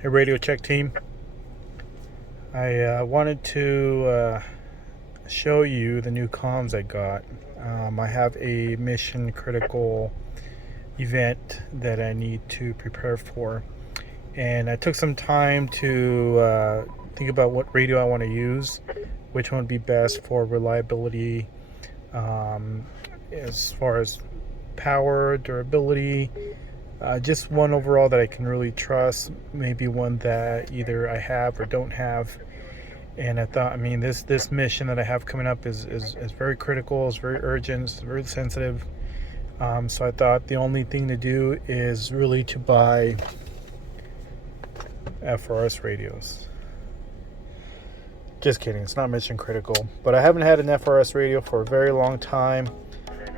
Hey, Radio Check team. I wanted to show you the new comms I got. I have a mission critical event that I need to prepare for, and I took some time to think about what radio I want to use, which one would be best for reliability, as far as power, durability, just one overall that I can really trust, maybe one that either I have or don't have. And I thought, I mean, this mission that I have coming up is very critical, it's very urgent, it's very sensitive. So I thought the only thing to do is really to buy FRS radios. Just kidding, it's not mission critical. But I haven't had an FRS radio for a very long time,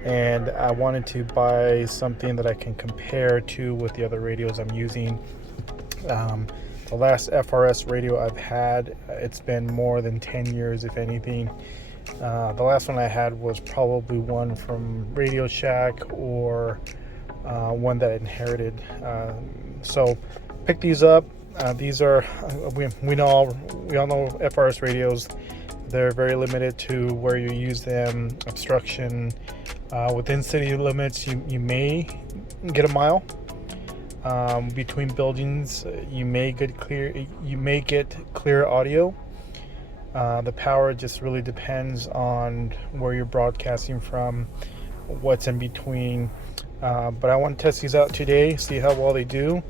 and I wanted to buy something that I can compare to with the other radios I'm using. The last FRS radio I've had, it's been more than 10 years, if anything. The last one I had was probably one from Radio Shack or one that I inherited. So pick these up. These are we all know FRS radios. They're very limited to where you use them. Obstruction within city limits, you may get a mile. Between buildings, you may get clear audio. The power just really depends on where you're broadcasting from, what's in between. But I want to test these out today, see how well they do,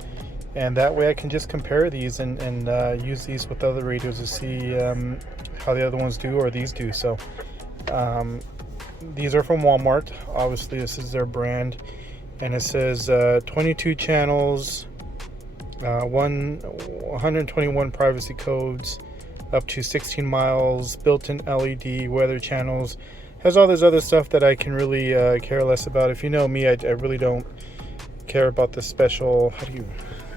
and that way I can just compare these and use these with other radios to see how the other ones do or these do. So these are from Walmart. Obviously, this is their brand. And it says 22 channels, 121 privacy codes, up to 16 miles, built-in LED, weather channels. Has all this other stuff that I can really care less about. If you know me, I really don't care about the special. I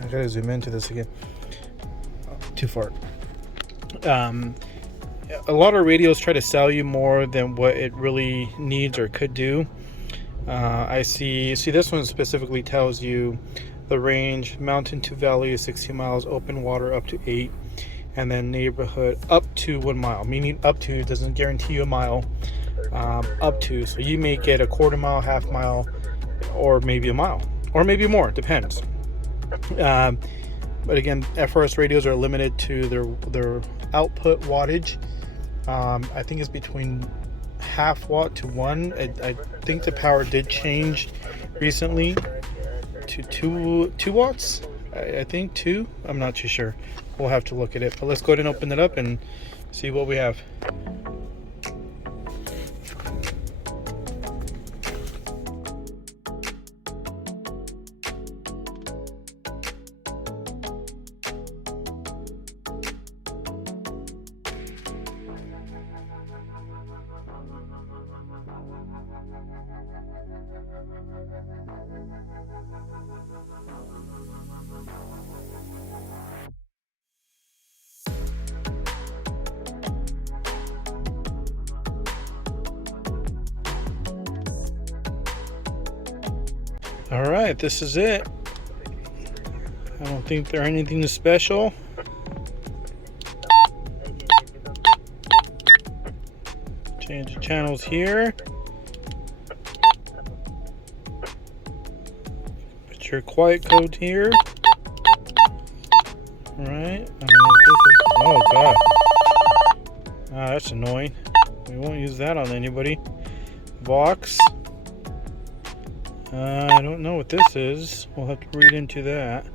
gotta zoom into this again. Too far. A lot of radios try to sell you more than what it really needs or could do. I see this one specifically tells you the range: mountain to valley is 16 miles, open water up to 8, and then neighborhood up to 1 mile, meaning up to doesn't guarantee you a mile. Up to, so you may get a quarter mile, half mile, or maybe a mile, or maybe more, depends. But again, FRS radios are limited to their output wattage. I think it's between half watt to 1. I think the power did change recently to 2 watts. I think 2. I'm not too sure. We'll have to look at it. But let's go ahead and open it up and see what we have. All right, this is it. I don't think they're anything special. Change the channels here. Put your quiet code here. All right. I don't know what this is. Oh God. Ah, that's annoying. We won't use that on anybody. Vox. I don't know what this is. We'll have to read into that.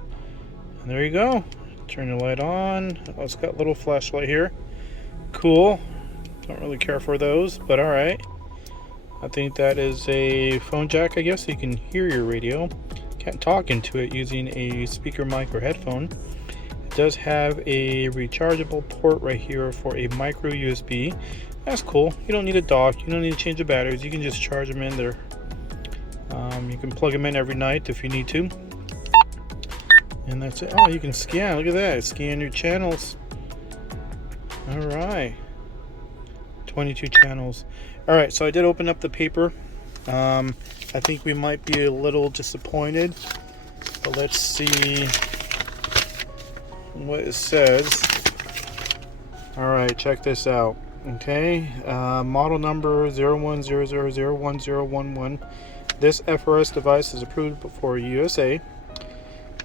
And there you go. Turn the light on. Oh, it's got a little flashlight here. Cool. Don't really care for those, but all right. I think that is a phone jack, I guess, so you can hear your radio. Can't talk into it using a speaker mic or headphone. It does have a rechargeable port right here for a micro USB. That's cool. You don't need a dock. You don't need to change the batteries. You can just charge them in there. You can plug them in every night if you need to. And that's it. Oh, you can scan. Look at that. Scan your channels. All right. 22 channels. All right, so I did open up the paper. I think we might be a little disappointed. But let's see what it says. All right, check this out. Okay, model number 0100011011. This FRS device is approved for USA.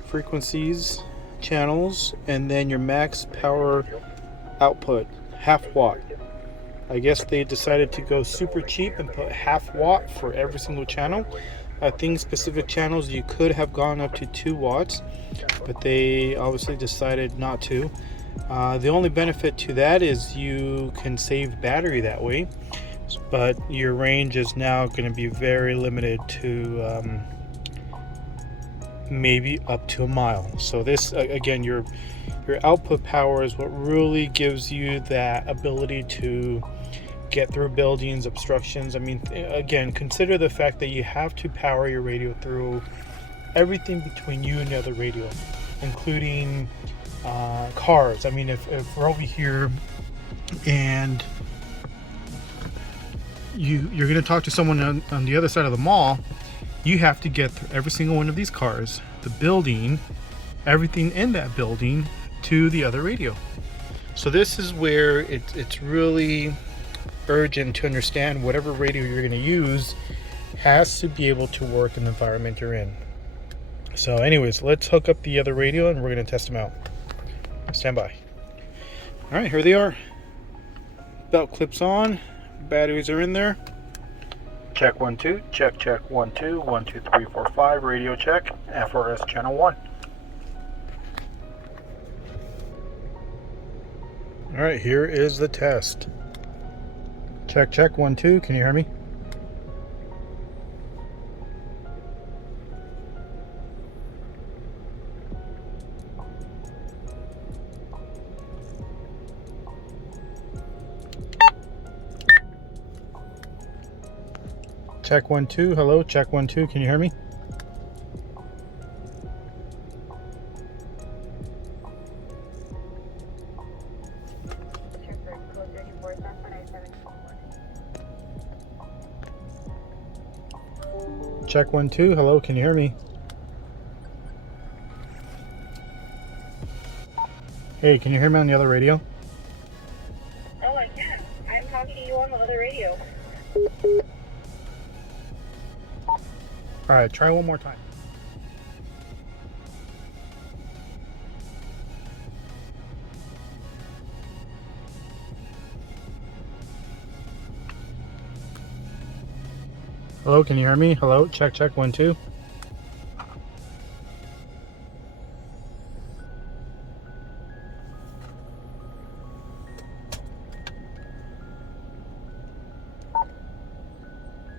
Frequencies, channels, and then your max power output, half watt. I guess they decided to go super cheap and put half watt for every single channel. I think specific channels you could have gone up to 2 watts, but they obviously decided not to. The only benefit to that is you can save battery that way, but your range is now going to be very limited to maybe up to a mile. So this, again, your output power is what really gives you that ability to get through buildings, obstructions. I mean, again, consider the fact that you have to power your radio through everything between you and the other radio, including cars. I mean, if we're over here and you're going to talk to someone on the other side of the mall, you have to get through every single one of these cars, the building, everything in that building, to the other radio. So this is where it's really urgent to understand whatever radio you're going to use has to be able to work in the environment you're in. So anyways, let's hook up the other radio and we're going to test them out. Stand by. All right, here they are. Belt clips on, batteries are in there. Check 1 2, check 1 2, 1 2 3 4 5, radio check, FRS channel 1. All right, here is the test. Check 1 2, can you hear me? Check 1 2, hello, check 1 2, can you hear me? Check 1 2, hello, can you hear me? Hey, can you hear me on the other radio? Oh, I can. I'm talking to you on the other radio. All right, try one more time. Hello, can you hear me? Hello, check 1 2.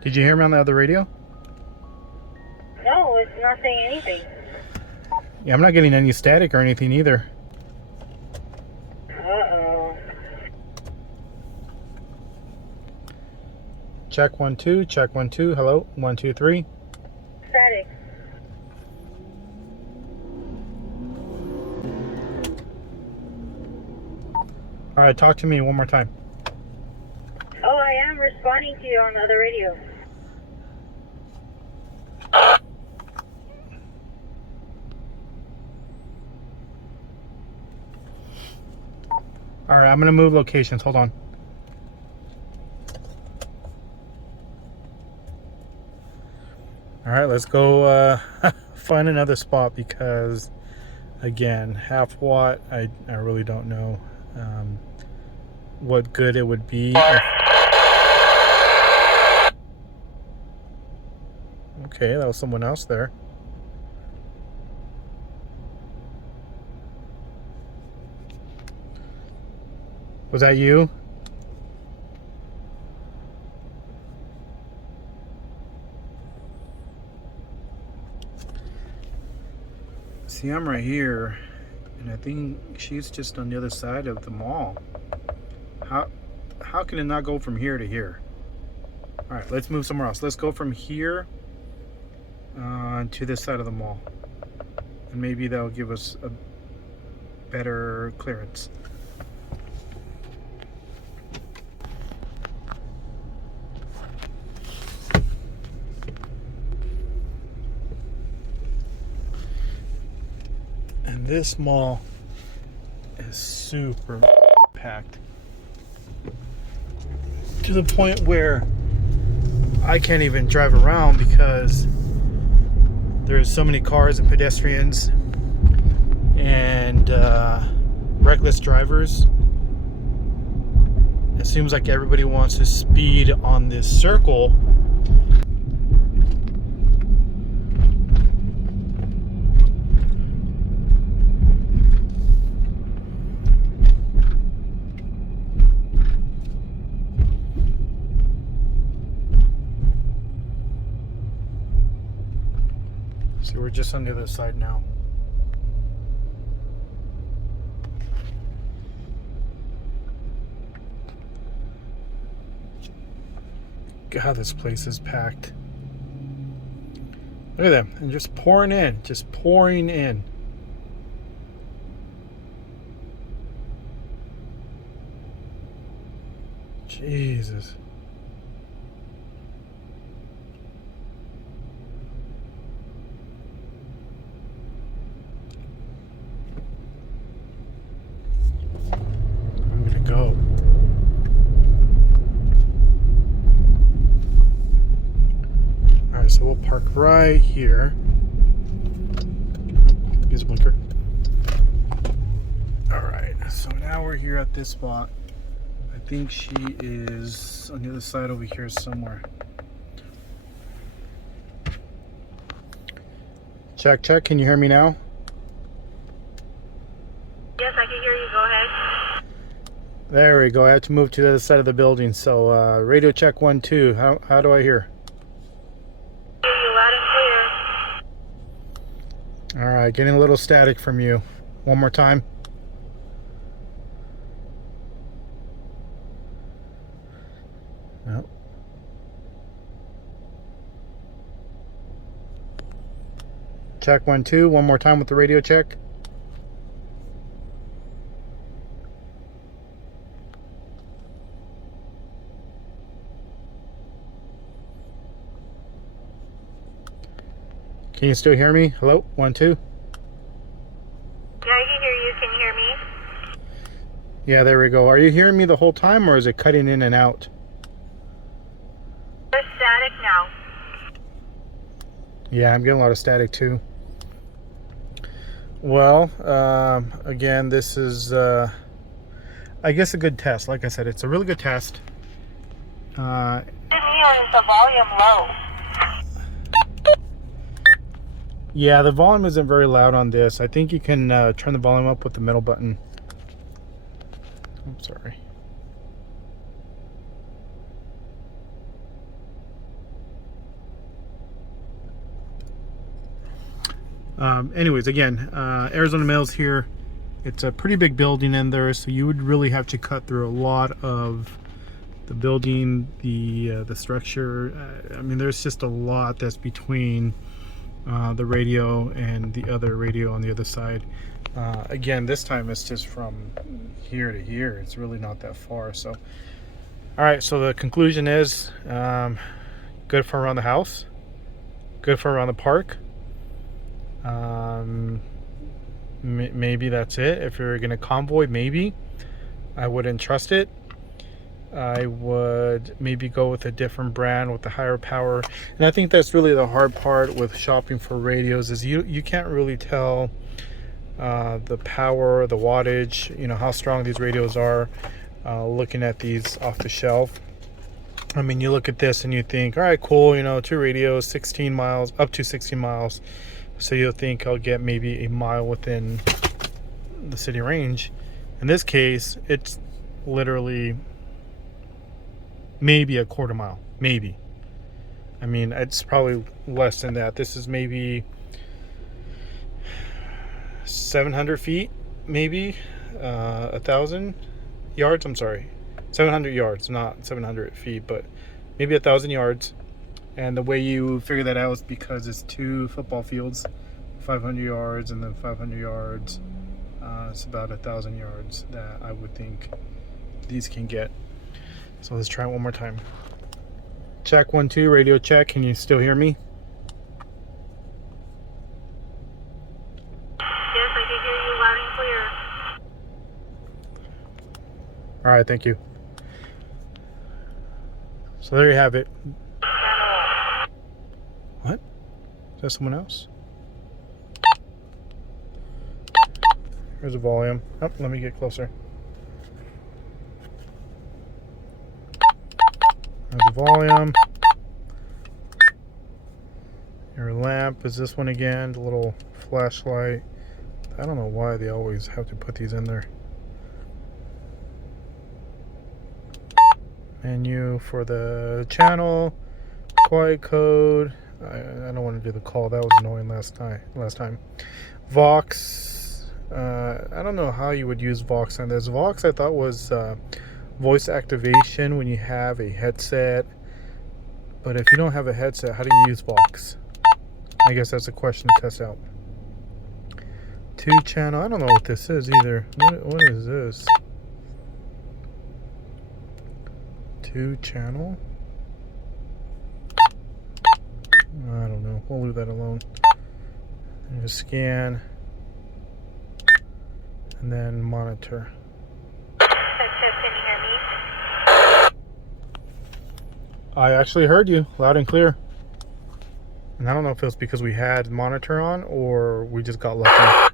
Did you hear me on the other radio? No, it's not saying anything. Yeah, I'm not getting any static or anything either. Uh-oh. Check 1 2, check 1 2, hello, 1 2 3. Static. All right, talk to me one more time. Oh, I am responding to you on the other radio. All right, I'm gonna move locations. Hold on. All right, let's go find another spot because, again, half watt. I really don't know what good it would be. Okay, that was someone else there. Was that you? See, I'm right here, and I think she's just on the other side of the mall. How can it not go from here to here? All right, let's move somewhere else. Let's go from here to this side of the mall, and maybe that'll give us a better clearance. And this mall is super packed. To the point where I can't even drive around because there's so many cars and pedestrians and reckless drivers. It seems like everybody wants to speed on this circle. So we're just on the other side now. God, this place is packed. Look at them. And just pouring in. Just pouring in. Jesus. I'm gonna go. Alright, so we'll park right here. Use a blinker. Alright, so now we're here at this spot. I think she is on the other side over here somewhere. Check, check. Can you hear me now? Yes, I can hear you. Go ahead. There we go. I have to move to the other side of the building. So radio check 1, 2. How do I hear? Hear you loud and clear. All right, getting a little static from you. One more time. No. Check 1, 2. One more time with the radio check. Can you still hear me? Hello? 1, 2. Yeah, I can hear you. Can you hear me? Yeah, there we go. Are you hearing me the whole time, or is it cutting in and out? There's static now. Yeah, I'm getting a lot of static too. Well, again, this is, I guess, a good test. Like I said, it's a really good test. To me, is the volume low? Yeah, the volume isn't very loud on this. I think you can turn the volume up with the middle button. I'm sorry. Anyways, again, Arizona Mills here. It's a pretty big building in there, so you would really have to cut through a lot of the building, the structure. I mean, there's just a lot that's between the radio and the other radio on the other side. Again, this time it's just from here to here. It's really not that far. So, all right. So the conclusion is, good for around the house, good for around the park. Maybe that's it. If you're gonna convoy, maybe I wouldn't trust it. I would maybe go with a different brand with the higher power. And I think that's really the hard part with shopping for radios, is you can't really tell the power, the wattage, you know, how strong these radios are, looking at these off the shelf. I mean, you look at this and you think, all right, cool, you know, 2 radios, 16 miles, up to 16 miles. So you'll think I'll get maybe a mile within the city range. In this case, it's literally maybe a quarter mile, maybe. I mean, it's probably less than that. This is maybe 700 feet, maybe 1,000 yards. I'm sorry, 700 yards, not 700 feet, but maybe 1,000 yards. And the way you figure that out is because it's 2 football fields, 500 yards and then 500 yards. It's about 1,000 yards that I would think these can get. So let's try it one more time. Check 1, 2, radio check. Can you still hear me? Yes, I can hear you loud and clear. All right, thank you. So there you have it. What? Is that someone else? Here's the volume. Oh, let me get closer. There's the volume. Your lamp is this one again, the little flashlight. I don't know why they always have to put these in there. Menu for the channel, quiet code. I don't want to do the call. That was annoying last time. Vox. I don't know how you would use Vox on this. Vox I thought was voice activation when you have a headset. But if you don't have a headset, how do you use Vox? I guess that's a question to test out. 2 channel. I don't know what this is either. What is this? 2 channel? I don't know. We'll leave that alone. And just scan. And then monitor. Can you hear me? I actually heard you loud and clear. And I don't know if it was because we had monitor on or we just got lucky. It's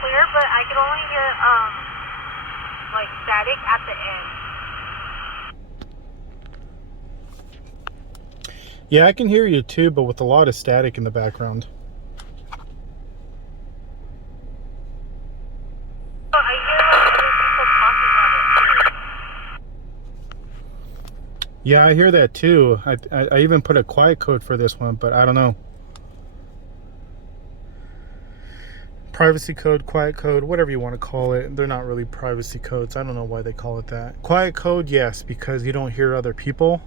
clear, but I can only hear like static at the end. Yeah, I can hear you too, but with a lot of static in the background. I hear like other people talking on it too. Yeah, I hear that too. I even put a quiet code for this one, but I don't know. Privacy code, quiet code, whatever you want to call it. They're not really privacy codes. I don't know why they call it that. Quiet code, yes, because you don't hear other people.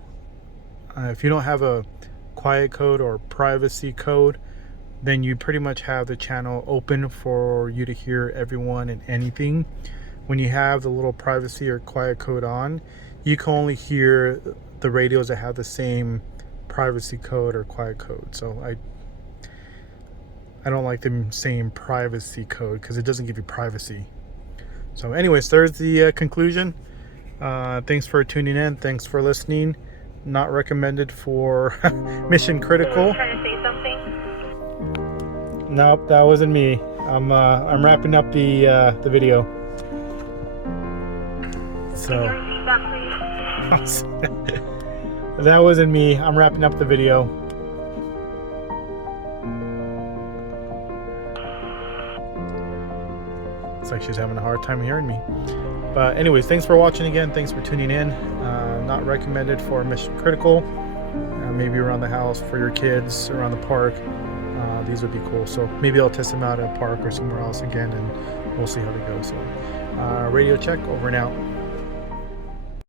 If you don't have a quiet code or privacy code, then you pretty much have the channel open for you to hear everyone and anything. When you have the little privacy or quiet code on, you can only hear the radios that have the same privacy code or quiet code. So I don't like them saying privacy code because it doesn't give you privacy. So anyways, there's the conclusion. Thanks for tuning in. Thanks for listening. Not recommended for mission critical. Trying to say something? Nope, that wasn't me. I'm wrapping up the video. So Can you repeat that, please? that wasn't me. I'm wrapping up the video. It's like she's having a hard time hearing me. But anyways, thanks for watching again. Thanks for tuning in. Not recommended for mission critical. Maybe around the house for your kids, around the park. These would be cool. So maybe I'll test them out at a park or somewhere else again, and we'll see how they go. So radio check, over and out.